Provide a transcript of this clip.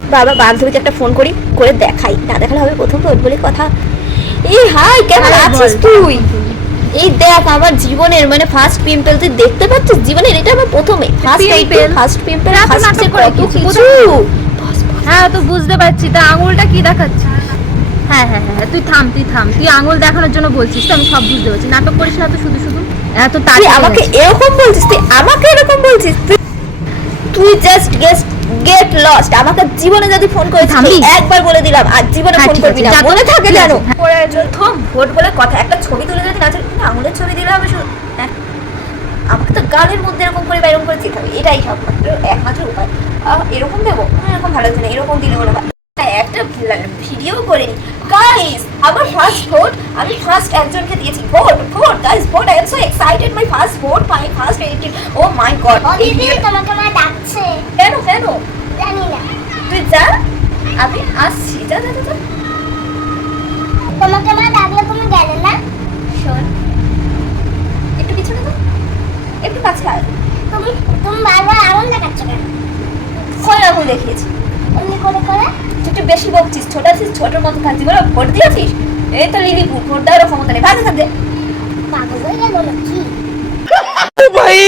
বাবা বান্ধবীকে একটা ফোন করি, করে দেখাই, না দেখালে হবে প্রথম তো বলে কথা। এই হাই, কেমন আছিস তুই? এই দেখ আমার জীবনের মানে ফার্স্ট পিম্পল, তুই দেখতে পাচ্ছিস জীবনের এটা আমার প্রথমে ফার্স্ট পিম্পল ফার্স্ট কত কিছু। হ্যাঁ তো বুঝতে পারছি, তা আঙুলটা কি দেখাচ্ছে? হ্যাঁ হ্যাঁ হ্যাঁ, তুই থাম তুই আঙুল দেখানোর জন্য বলছিস তো, আমি সব বুঝতে পারছি। নাটক করিস না তো শুধু শুধু, এত তুই আমাকে এরকম বলছিস, তুই আমাকে এরকম বলছিস? তুই জাস্ট গেট লস্ট। আমাকে জীবনে যদি ফোন করিস একবার বলে দিলাম আর জীবনে ফোন করবি না, মনে থাকে যেন। প্রথম ভোট বলে কথা, একটা ছবি তুলে যদি না আঙুলের ছবি দিলে হবে শুধু? আমাকে তো গানের মধ্যে এরকম করে বা এরকম করে দিতে হবে, এটাই একমাত্র উপায়। এরকম দেবো, এরকম ভালো হচ্ছে না, এরকম দিলে বলে একটা ভিডিও করে নি গাইস। আমার ফার্স্ট ভোট আমি ফার্স্ট একজনকে দিয়েছি। Vote guys, vote. I am so excited, my first vote, my first edit. Oh my god, এই দিদি তোমাকে মা ডাকছে। কেন জানি না। তুই যা, আমি আসছি। যা। তোমাকে মা ডাকলে তুমি গেলে না? শোন, একটু পিছনে তো, একটু কাছে আয়। তুমি বারবার আঙুল দেখাচ্ছ কেন? কই আঙুল দেখিয়েছি? এমনি করে করে তুই একটু বেশি বকছিস, ছোট আছিস, ছোটোর মতো থাকছিস, বলে ভোট দিয়েছিস? এই তো লিলিপুর, ভোট দেওয়ার ক্ষমতা নেই, ভালো থাকবে। পাগল হয়ে গেল নাকি? भाई